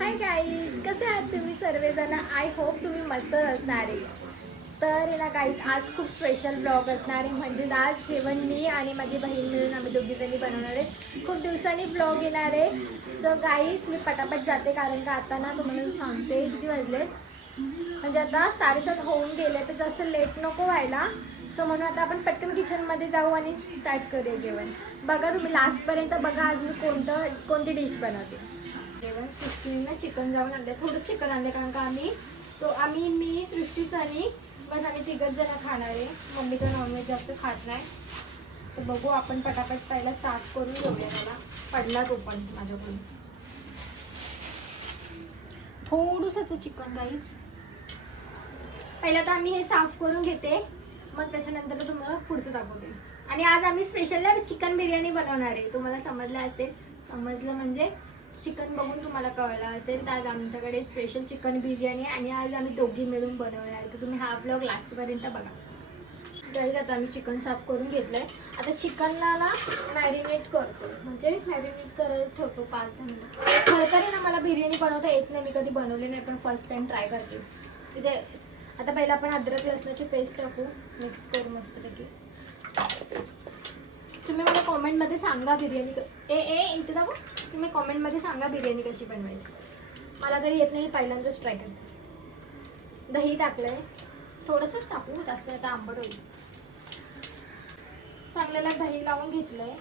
Hi guys, कसे आहात तुम्ही सर्वजण? आय होप तुम्ही मस्त असणार आहे. तर ना गाईज, आज खूप स्पेशल ब्लॉग असणार आहे. म्हणजेच आज जेवण मी आणि माझी बहीण मिळून आम्ही दोघीजणी बनवणार आहे. खूप दिवसांनी ब्लॉग येणार आहे. सो गाईज, मी पटापट जाते कारण का आता ना तुम्हाला सांगते किती वाजले. म्हणजे आता 7:30 होऊन गेले, तर जास्त लेट नको व्हायला. सो म्हणून आता आपण पटकन किचनमध्ये जाऊ आणि स्टार्ट करूया जेवण. बघा तुम्ही लास्टपर्यंत बघा आज मी कोणती डिश बनवते. जेवण सृष्टीने चिकन जाऊन आणले, थोडं चिकन आणले कारण का मी सृष्टी सनी बस आम्ही तिघच जण खाणार आहे. मम्मी तर नॉनव्हेज जास्त खात नाही. तर बघू आपण पटापट पहिला साफ करून घेऊया. मला पडला तो पण माझ्याकडून थोडंसंच चिकन गाईज. पहिला तर आम्ही हे साफ करून घेते, मग त्याच्यानंतर तुम्हाला पुढचं दाखवते. आणि आज आम्ही स्पेशल चिकन बिर्याणी बनवणार आहे. तुम्हाला समजलं असेल, समजलं म्हणजे चिकन बघून तुम्हाला कळलं असेल. तर आज आमच्याकडे स्पेशल चिकन बिर्याणी आणि आज आम्ही दोघी मिळून बनवणार आहे. तर तुम्ही हा ब्लॉग लास्टपर्यंत बघा. गाईज, आता आम्ही चिकन साफ करून घेतलंय. आता चिकनला ना मॅरिनेट करतो, म्हणजे मॅरिनेट करायला ठेवतो 5-10 मिनिटं. खरं तरी ना मला बिर्याणी बनवता येत नाही, मी कधी बनवली नाही, पण फर्स्ट टाइम ट्राय करते. तिथे आता पहिला आपण अद्रक लसणाची पेस्ट टाकू, मिक्स करू मस्तपैकी. तुम्ही मला कॉमेंटमध्ये सांगा बिर्याणी इथे दाखव. तुम्ही कॉमेंटमध्ये सांगा बिर्याणी कशी बनवायची. मला तरी येत नाही, पहिल्यांदाच ट्राय करते. दही टाकलंय, थोडंसंच टाकू, जास्त आता आंबट होईल. चांगल्याला दही लावून घेतलंय.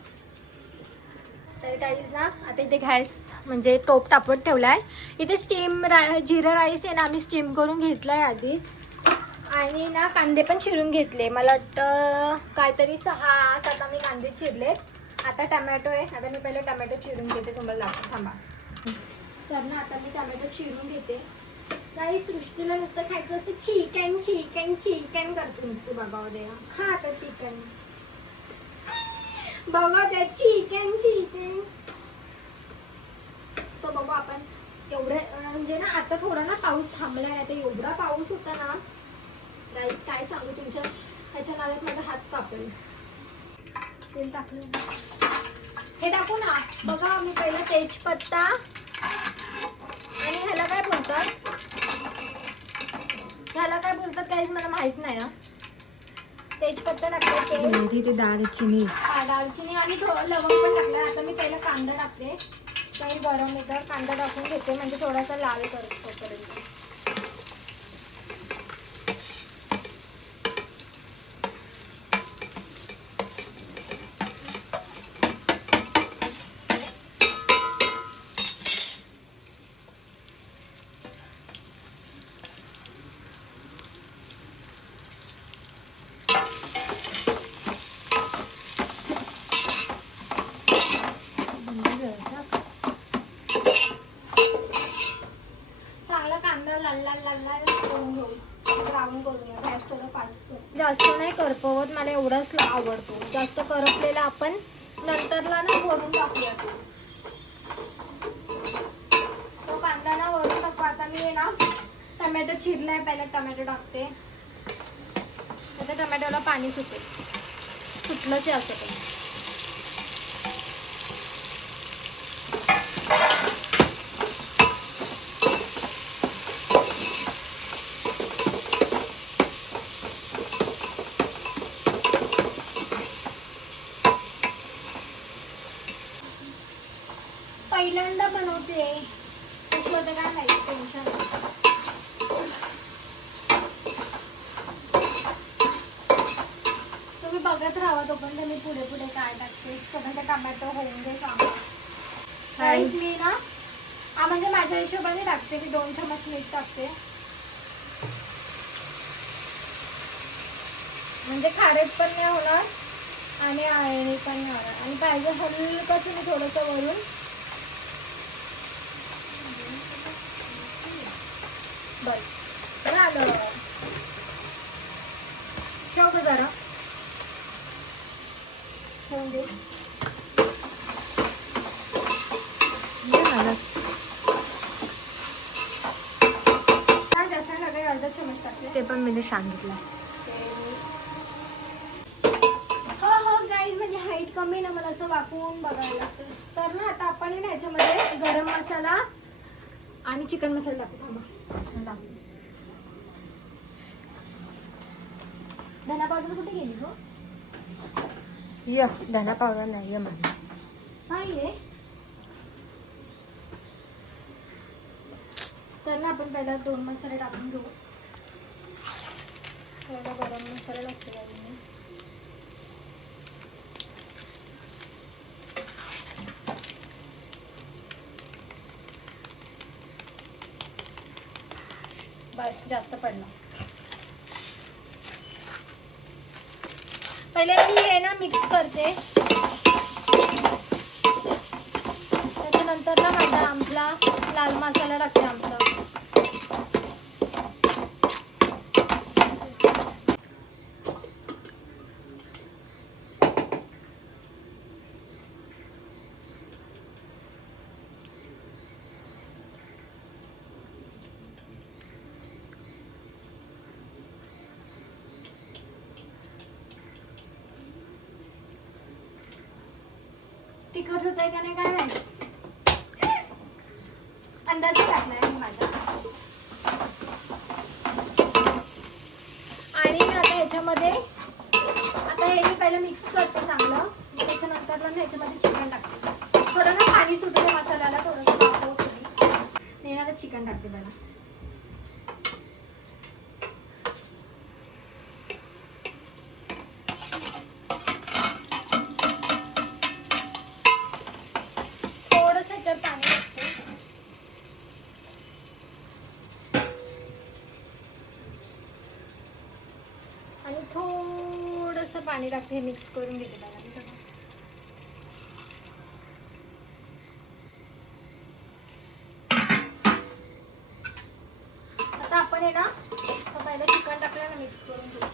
तर काहीच ना आता इथे गॅस म्हणजे टोप तापत ठेवलाय. इथे जिरा राईस आहे ना, आम्ही स्टीम करून घेतलाय आधीच. आणि ना कांदे पण चिरून घेतले. मला वाटतं काहीतरी 6-7 आम्ही कांदे चिरले. आता टमॅटो आहे. आता मी पहिले टमॅटो चिरून घेते, तुम्हाला दाखवते थांबा. तर ना आता मी टमॅटो चिरून घेते. काही सृष्टीला नुसतं खायचं असतं, चिकन चिकन चिकन करते नुसतं. बाबा द्या खा आता चिकन, बघा द्या चिकन चिकन. सो बघू आपण एवढे म्हणजे ना आता थोडा ना पाऊस थांबलाय. आता एवढा पाऊस होता ना गाईस, काय सांगू तुमच्या ह्याच्या नादात माझा हात कापेल. तेल टाकलं, हे टाकू ना. बघा मी पहिला तेजपत्ता आणि ह्याला काय बोलतात गाईस मला माहित नाही ना. तेजपत्ता टाकते, दालचिनी आणि लवंग पण टाकलं. आता मी पहिला कांदा टाकते. काही गरम येतं, कांदा टाकून घेते म्हणजे थोडासा लाल करतो. चांगला कांदा लाल लाल लाल लाल करून घेऊ, ब्राऊन करूया. गॅस थोडं फास्ट करू, जास्त नाही करपवत, मला एवढाच आवडतो. जास्त करपलेला आपण नंतरला ना वरून टाकूया. तो कांदा ना वरून टाकू. आता मी ना टमॅटो चिरलाय, पहिला टमॅटो टाकते. आता टमॅटोला पाणी सुटलंच आहे असं पण. पहिल्यांदा बनवते, होतं काय माहिती टेन्शन. तुम्ही बघत राहा तोपर्यंत मी पुढे पुढे काय टाकते. तोपर्यंत टमॅटो होऊन दे सांगा. राईस मी ना म्हणजे माझ्या हिशोबाने टाकते. मी 2 चमच मीठ टाकते, म्हणजे खारट पण नाही होणार आणि आळणी पण नाही होणार. आणि पाहिजे हलकंसं मी थोडंसं वरून बस झालं. ठेव का जरा, ठेवून दे. जास्त सगळे अर्धा चमच टाकले, ते पण मी सांगितलं. हो गाईज, म्हणजे हाईट कमी ना, मला असं वाकून बघायला लागतं. तर ना आता आपण ह्याच्यामध्ये गरम मसाला आणि चिकन मसाला टाकू. थांबा. धना पावडर कुठे गेली हो? ये धना पावडर नाही आहे माझी. हा ये. तर ना आपण पहिला 2 मसाले टाकून घेऊ. पहिला गरम मसाला टाकते मी. बस जास्त पडला. पहिले मी हे ना मिक्स करते. त्याच्यानंतर ना माझा आपला लाल मसाला टाकते आमचा. तिखट होतंय का नाही काय माहिती. अंदाज टाकलाय मी माझा. आणि आता ह्याच्यामध्ये हे मी पहिलं मिक्स करते चांगलं. त्याच्यानंतर ना ह्याच्यामध्ये चिकन टाकते. थोडं ना पाणी सुटते मसाल्याला, थोडंसं नाही आता चिकन टाकते पहिला. आणि थोडंसं पाणी टाकते. हे मिक्स करून घेते बघा मी सगळं. आता आपण हे ना पहिलं चिकन टाकलं ना मिक्स करून घेऊ.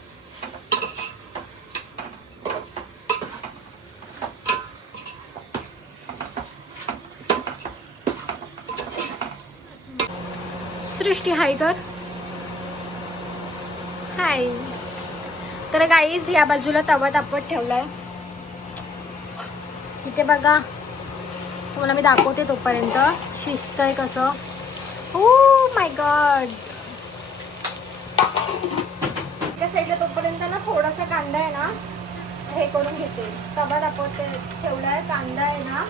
सृष्टी हाय कर. हाय. तर गाईज या बाजूला तवा तापत ठेवलाय. इथे बघा तुम्हाला मी दाखवते तोपर्यंत शिजतंय कसं. Oh my God. त्या साईडला तोपर्यंत ना थोडासा कांदा आहे ना हे करून घेते. तवा तापत ठेवलाय. कांदा आहे ना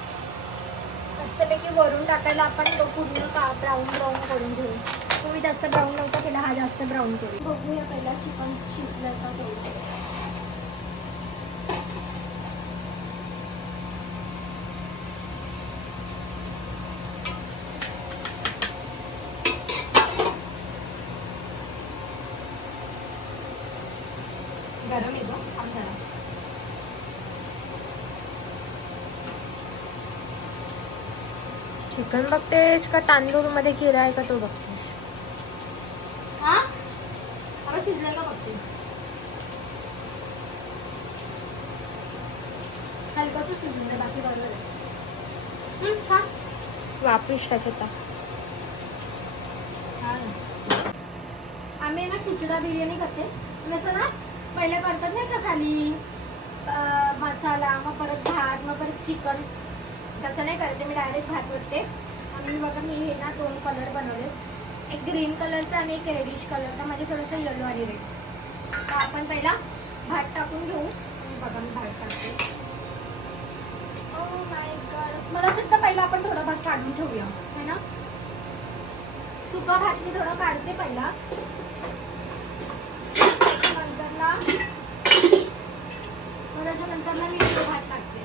मस्तपैकी वरून टाकायला आपण तो पूर्ण ब्राऊन करून घेऊ. तुम्ही जास्त ब्राऊन नव्हता केला, हा जास्त ब्राऊन करू. बघूया पहिला चिकन शिजलं का तेवढं. गरम येतो आमचा. चिकन बघतेस का तांदूळ मध्ये केला आहे का तो बघतेस? हा आता शिजलाय का बघते. हलकाच शिजलं बाकी बरोबर आहे. खा. वापिस त्याच्यात. आम्ही ना खिचडा बिर्याणी करते. असं ना पहिले करतात नाही का खाली मसाला, मग परत भात, मग परत चिकन. तसं नाही करते मी, डायरेक्ट भात करते. आणि बघा मी हे ना 2 कलर बनवले. एक ग्रीन कलरचा आणि एक रेडिश कलरचा. म्हणजे थोडंसं येलो आणि रेड. तर आपण पहिला भात टाकून घेऊ. बघा मी भात टाकते. Oh my God. मला सुद्धा पहिला आपण थोडा भात काढून ठेवूया है ना. सुका भात मी थोडा काढते पहिला. त्याच्यानंतर मी भात टाकते.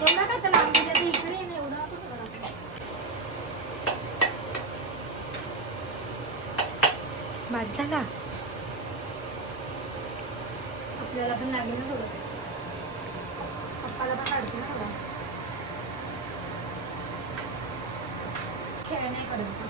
एवढा काय त्याला इकडे नाही एवढा कसं. भात झाला. आपल्याला पण लागेल ना थोडंसं. पप्पाला पण काढते ना थोडा. खेळ नाही करत.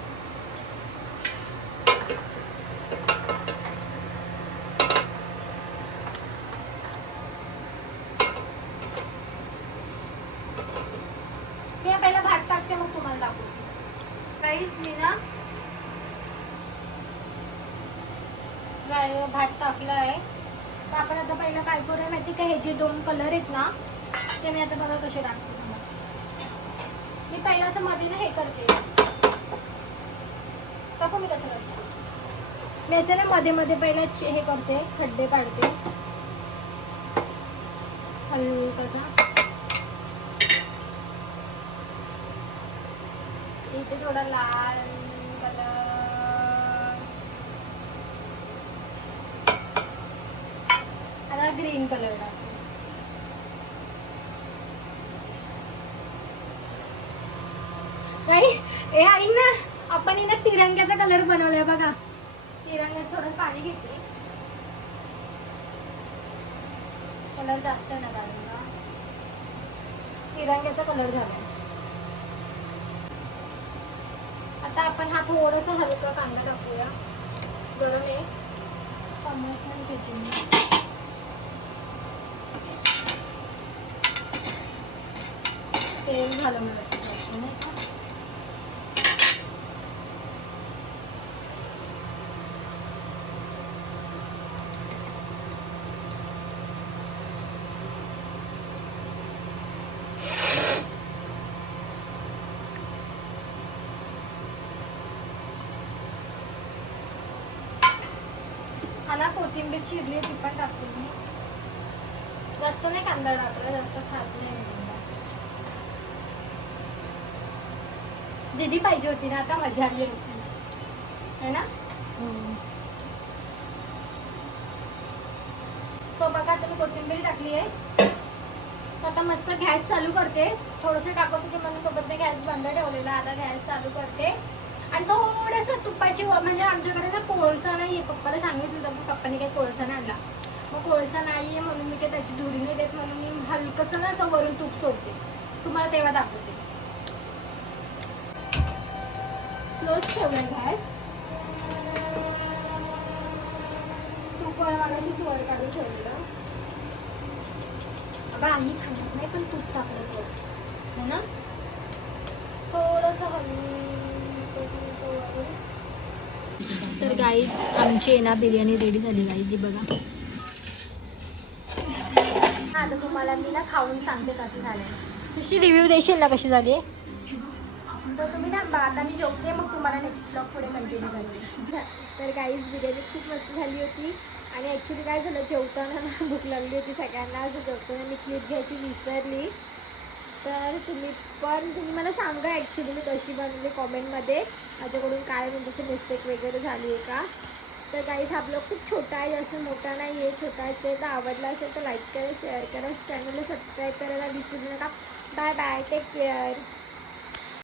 मी पहिला भात टाकते मग तुम्हाला दाखवते. गाईस मी ना भात टाकला आहे. तर आपण आता पहिलं काय करूया माहिती का, हे जे 2 कलर आहेत ना ते मी आता बघा कसे टाकते. मी पहिलं असं मध्ये ना हे करते, टाकू मी कसं करते, मी असं ना मध्ये मध्ये पहिलं हे करते, खड्डे पाडते हलकसा. इथे थोडा लाल कलर, आता ग्रीन कलर टाकते. काही हे आई ना आपण ना तिरंग्याचा कलर बनवलाय बघा. तिरंग्यात थोडं पाणी घेतले, कलर जास्त आहे ना कारण का तिरंग्याचा कलर झाला. आता आपण हा थोडासा हलका कांदा टाकूया. गरम आहे समोसा घेते मी. तेल झालं मला जास्त नाही का. मला कोथिंबीर चिरली ती पण टाकते मी. जास्त नाही कांदा टाकला, जास्त खात नाही मी कांदा. दीदी पाहिजे होती ना, आता मजा आली असती है ना. सो बघा आता मी कोथिंबीर टाकली आहे. आता मस्त गॅस चालू करते. थोडंसं टाकत होते म्हणून सोबत मी गॅस बंद ठेवलेला. आता गॅस चालू करते आणि थोडंसं तुपाची म्हणजे आमच्याकडे ना कोळसा नाही आहे. पप्पाला सांगितलं होतं पण पप्पाने काही कोळसा नाही आणला. मग कोळसा नाही आहे म्हणून मी काही त्याची धुरी नाही देत, म्हणून मी हलकंसं ना असं वरून तूप सोडते. तुम्हाला तेव्हा दाखवते. स्लोच ठेवला गॅस. तूप मागाशीच वर काढून ठेवलेलं. अगं आई खात नाही पण तूप टाकलं तो है ना. थोडंसं हलकंसं वरून. तर गाईज आमची आहे ना बिर्याणी रेडी झाली गाईज, ही बघा. आता तुम्हाला मी ना खाऊन सांगते कसं झालं. तुझी रिव्ह्यू देशील ना कशी झाली. तर तुम्ही थांबा, आता मी जेवते मग तुम्हाला नेक्स्ट ब्लॉग पुढे कंटिन्यू करते. तर गाईज बिर्याणी खूप मस्त झाली होती. आणि ॲक्च्युली काय झालं, जेवताना ना भूक लागली होती सगळ्यांना. असं जेवताना मी क्लिप घ्यायची विसरली. तर तुम्ही मला सांगा ॲक्च्युली मी कशी बनवली कॉमेंटमध्ये. माझ्याकडून काय म्हणजे असं मिस्टेक वगैरे झाली आहे का. तर गाईज हा ब्लॉग खूप छोटा आहे, जास्त मोठा नाही आहे, छोटाच आहे. तर आवडला असेल तर लाईक करा, शेअर करा, चॅनलला सबस्क्राईब करायला विसरू नका. Bye bye, take care.